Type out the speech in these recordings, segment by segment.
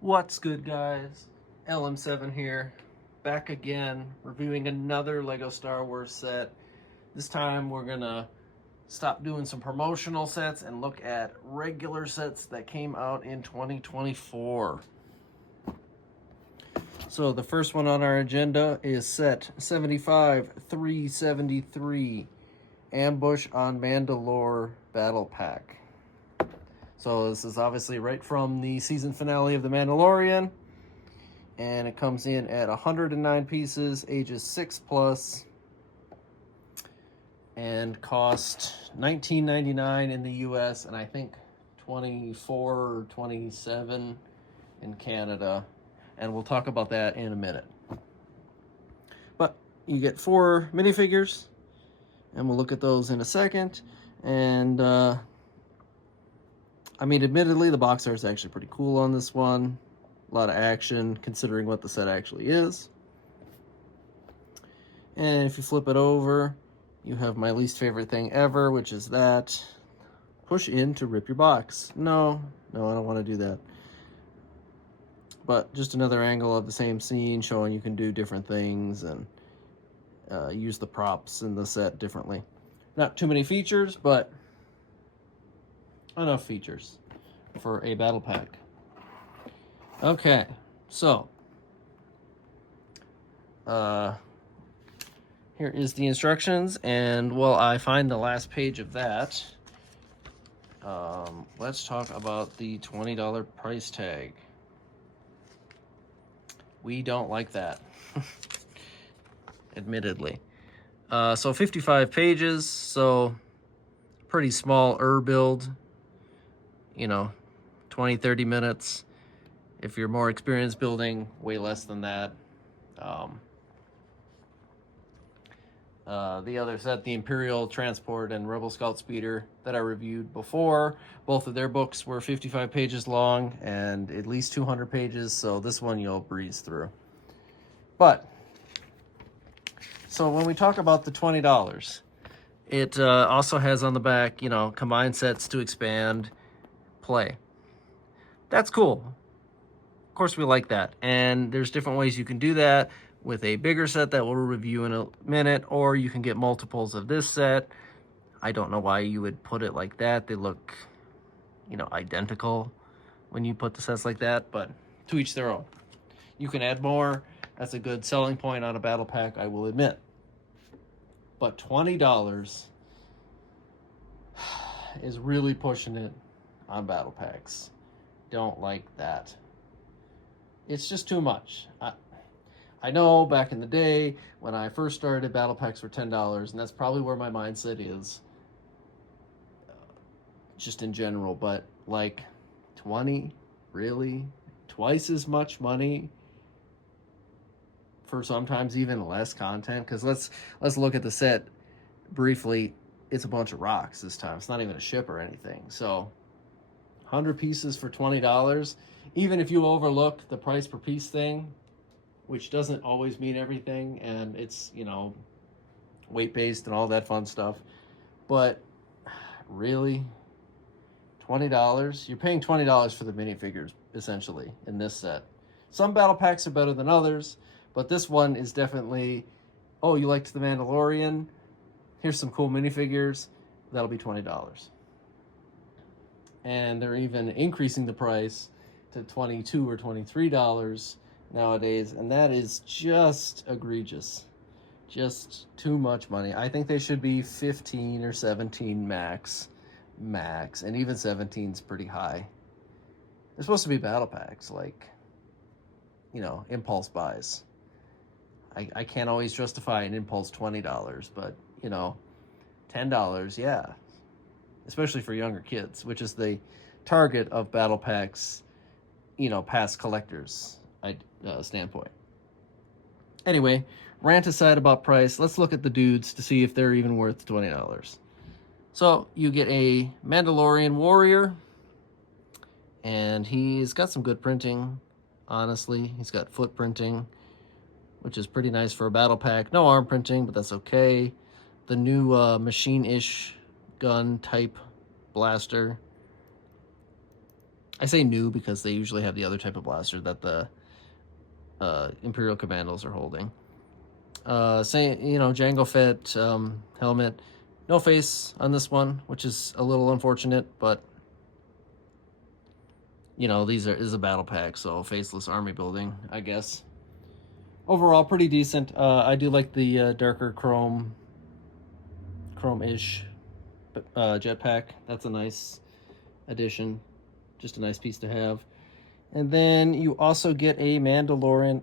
What's good, guys? LM7 here, back again, reviewing another Lego Star Wars set. This time we're gonna stop doing some promotional sets and look at regular sets that came out in 2024. So the first one on our agenda is set 75-373, Ambush on Mandalore Battle Pack. So this is obviously right from the season finale of The Mandalorian, and it comes in at 109 pieces, ages 6+, and cost $19.99 in the US, and I think $24 or $27 in Canada, and we'll talk about that in a minute. But you get 4 minifigures, and we'll look at those in a second. And I mean, admittedly, the box art is actually pretty cool on this one. A lot of action, considering what the set actually is. And if you flip it over, you have my least favorite thing ever, which is that. Push in to rip your box. No, I don't want to do that. But just another angle of the same scene, showing you can do different things and use the props in the set differently. Not too many features, but enough features for a battle pack. Okay, so here is the instructions, and while I find the last page of that, let's talk about the $20 price tag. We don't like that, admittedly. So 55 pages, so pretty small build. 20-30 minutes. If you're more experienced building, way less than that. The other set, the Imperial Transport and Rebel Scout Speeder that I reviewed before, both of their books were 55 pages long and at least 200 pages, so this one you'll breeze through. But, so when we talk about the $20, it also has on the back, combined sets to expand, play. That's cool. Of course we like that, and there's different ways you can do that with a bigger set that we'll review in a minute, or you can get multiples of this set. I don't know why you would put it like that. They look, identical when you put the sets like that, but to each their own. You can add more. That's a good selling point on a battle pack, I will admit. But $20 is really pushing it on battle packs. Don't like that. It's just too much. I know back in the day when I first started, battle packs were $10, and that's probably where my mindset is, just in general. But like 20, really? Twice as much money for sometimes even less content? Because let's look at the set briefly. It's a bunch of rocks this time. It's not even a ship or anything. So 100 pieces for $20, even if you overlook the price per piece thing, which doesn't always mean everything, and it's, weight-based and all that fun stuff. But really, $20? You're paying $20 for the minifigures, essentially, in this set. Some battle packs are better than others, but this one is definitely, oh, you liked The Mandalorian? Here's some cool minifigures. That'll be $20. And they're even increasing the price to $22 or $23 nowadays, and that is just egregious. Just too much money. I think they should be 15 or 17 max, and even 17 is pretty high. They're supposed to be battle packs, like, impulse buys. I can't always justify an impulse $20, but, $10, yeah. Especially for younger kids, which is the target of battle packs, past collectors standpoint. Anyway, rant aside about price, let's look at the dudes to see if they're even worth $20. So you get a Mandalorian warrior, and he's got some good printing, honestly. He's got foot printing, which is pretty nice for a battle pack. No arm printing, but that's okay. The new machine-ish gun type blaster. I say new because they usually have the other type of blaster that the Imperial Commandos are holding. Same, you know, Jango Fett helmet. No face on this one, which is a little unfortunate, but you know, is a battle pack, so faceless army building, I guess. Overall, pretty decent. I do like the darker chrome-ish jetpack. That's a nice addition, just a nice piece to have. And then you also get a Mandalorian,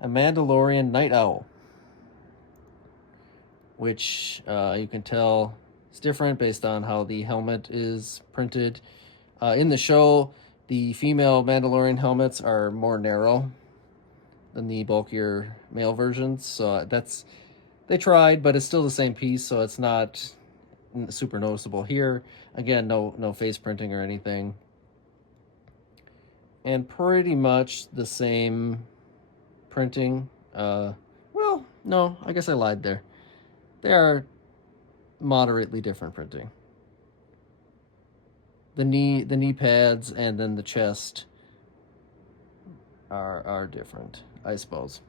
a Mandalorian Night Owl, which you can tell is different based on how the helmet is printed. In the show, the female Mandalorian helmets are more narrow than the bulkier male versions, so they tried, but it's still the same piece, so it's not super noticeable here. Again, no face printing or anything, and pretty much the same printing. Well, no, I guess I lied there. They are moderately different printing. The knee pads and then the chest are different, I suppose.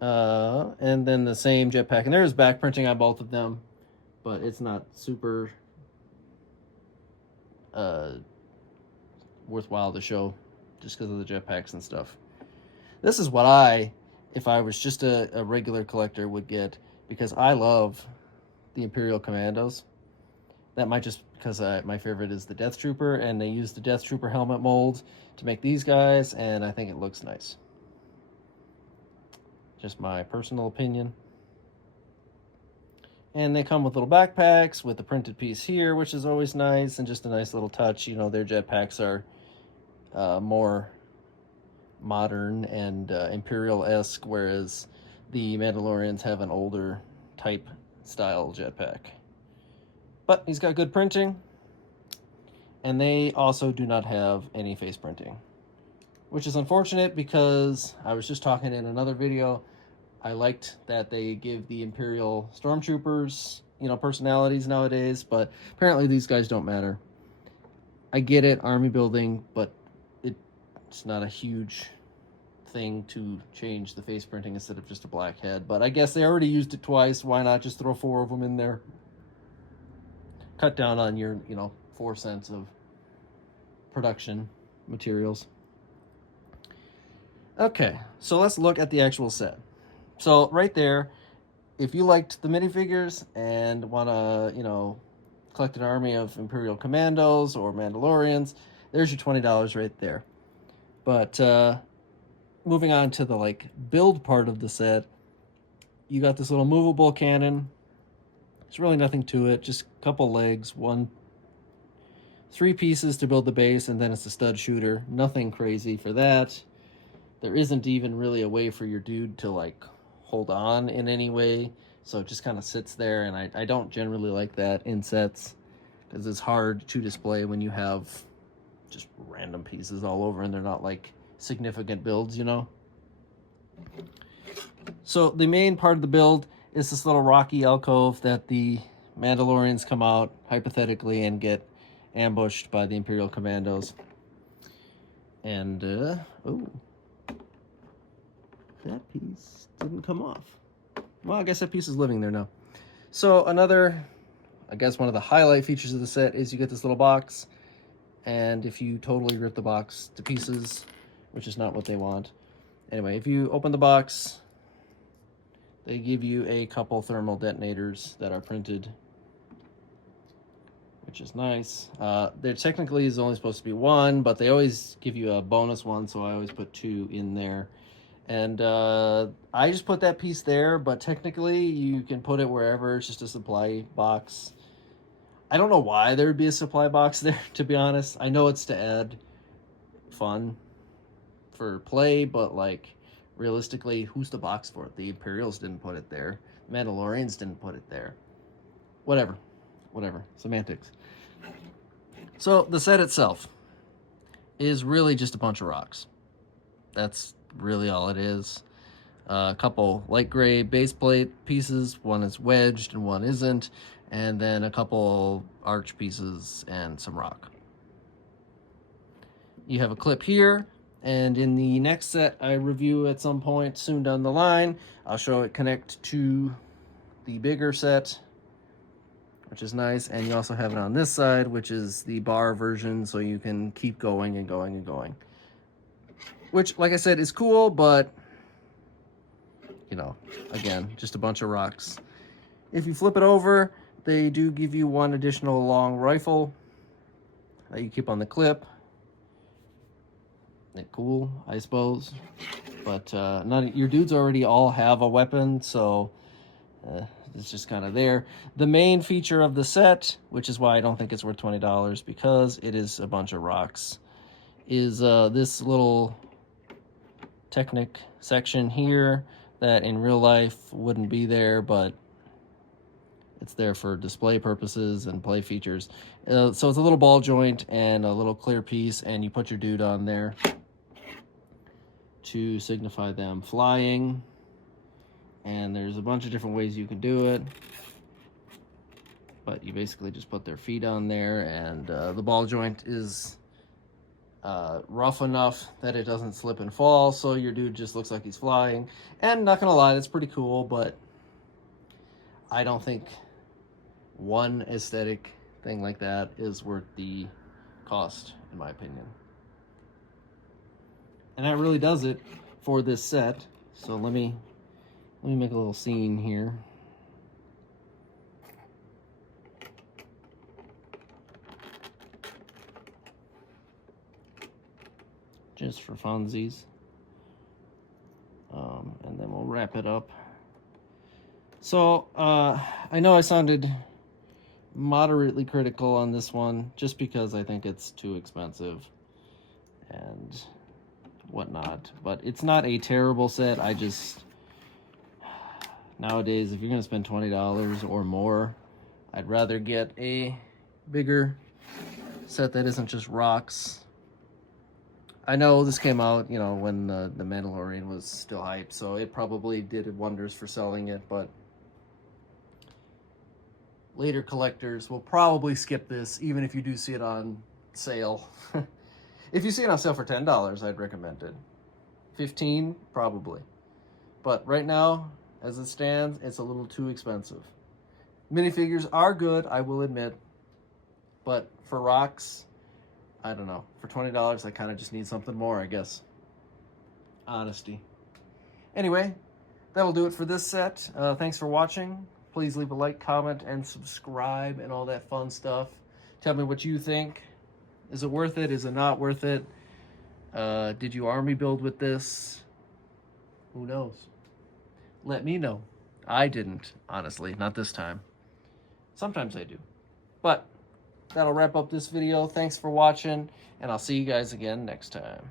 And then the same jetpack, and there's back printing on both of them, but it's not super worthwhile to show just because of the jetpacks and stuff. This is what if I was just a regular collector, would get, because I love the Imperial Commandos. That might just because my favorite is the Death Trooper, and they use the Death Trooper helmet mold to make these guys, and I think it looks nice. Just my personal opinion. And they come with little backpacks with the printed piece here, which is always nice, and just a nice little touch. You know, their jetpacks are more modern and Imperial-esque, whereas the Mandalorians have an older type style jetpack. But he's got good printing, and they also do not have any face printing, which is unfortunate because I was just talking in another video. I liked that they give the Imperial Stormtroopers, you know, personalities nowadays, but apparently these guys don't matter. I get it, army building, but it's not a huge thing to change the face printing instead of just a black head. But I guess they already used it twice. Why not just throw 4 of them in there? Cut down on your, 4 cents of production materials. Okay, so let's look at the actual set. So right there, if you liked the minifigures and want to, collect an army of Imperial Commandos or Mandalorians, there's your $20 right there. But moving on to the build part of the set, you got this little movable cannon. There's really nothing to it, just a couple legs, 3 pieces to build the base, and then it's a stud shooter. Nothing crazy for that. There isn't even really a way for your dude to hold on in any way, so it just kind of sits there, and I don't generally like that in sets because it's hard to display when you have just random pieces all over and they're not significant builds, So the main part of the build is this little rocky alcove that the Mandalorians come out, hypothetically, and get ambushed by the Imperial Commandos. And, oh, that piece didn't come off. Well, I guess that piece is living there now. So another, I guess one of the highlight features of the set is you get this little box. And if you totally rip the box to pieces, which is not what they want. Anyway, if you open the box, they give you a couple thermal detonators that are printed, which is nice. There technically is only supposed to be 1, but they always give you a bonus one, so I always put 2 in there. And I just put that piece there, but technically you can put it wherever. It's just a supply box. I don't know why there would be a supply box there, to be honest. I know it's to add fun for play, but realistically, who's the box for it? The Imperials didn't put it there. The Mandalorians didn't put it there. Whatever. Semantics. So the set itself is really just a bunch of rocks. That's really all it is. A couple light gray base plate pieces. One is wedged and one isn't. And then a couple arch pieces and some rock. You have a clip here, and in the next set I review at some point soon down the line, I'll show it connect to the bigger set, which is nice. And you also have it on this side, which is the bar version, so you can keep going and going and going. Which, like I said, is cool, but, you know, again, just a bunch of rocks. If you flip it over, they do give you one additional long rifle that you keep on the clip. Cool, I suppose. But none, your dudes already all have a weapon, so it's just kind of there. The main feature of the set, which is why I don't think it's worth $20, because it is a bunch of rocks, is this little Technic section here that in real life wouldn't be there, but it's there for display purposes and play features. So it's a little ball joint and a little clear piece, and you put your dude on there to signify them flying. And there's a bunch of different ways you can do it, but you basically just put their feet on there, and the ball joint is rough enough that it doesn't slip and fall, so your dude just looks like he's flying. And not gonna lie, that's pretty cool, but I don't think one aesthetic thing like that is worth the cost, in my opinion. And that really does it for this set. So let me make a little scene here. Just for funsies. And then we'll wrap it up. So, I know I sounded moderately critical on this one, just because I think it's too expensive and whatnot. But it's not a terrible set. I just, nowadays, if you're going to spend $20 or more, I'd rather get a bigger set that isn't just rocks. I know this came out, you know, when the Mandalorian was still hype, so it probably did wonders for selling it, but later collectors will probably skip this, even if you do see it on sale. If you see it on sale for $10, I'd recommend it. $15, probably. But right now, as it stands, it's a little too expensive. Minifigures are good, I will admit, but for rocks, I don't know. For $20, I kind of just need something more, I guess. Honesty. Anyway, that'll do it for this set. Thanks for watching. Please leave a like, comment, and subscribe and all that fun stuff. Tell me what you think. Is it worth it? Is it not worth it? Did you army build with this? Who knows? Let me know. I didn't, honestly. Not this time. Sometimes I do. But that'll wrap up this video. Thanks for watching, and I'll see you guys again next time.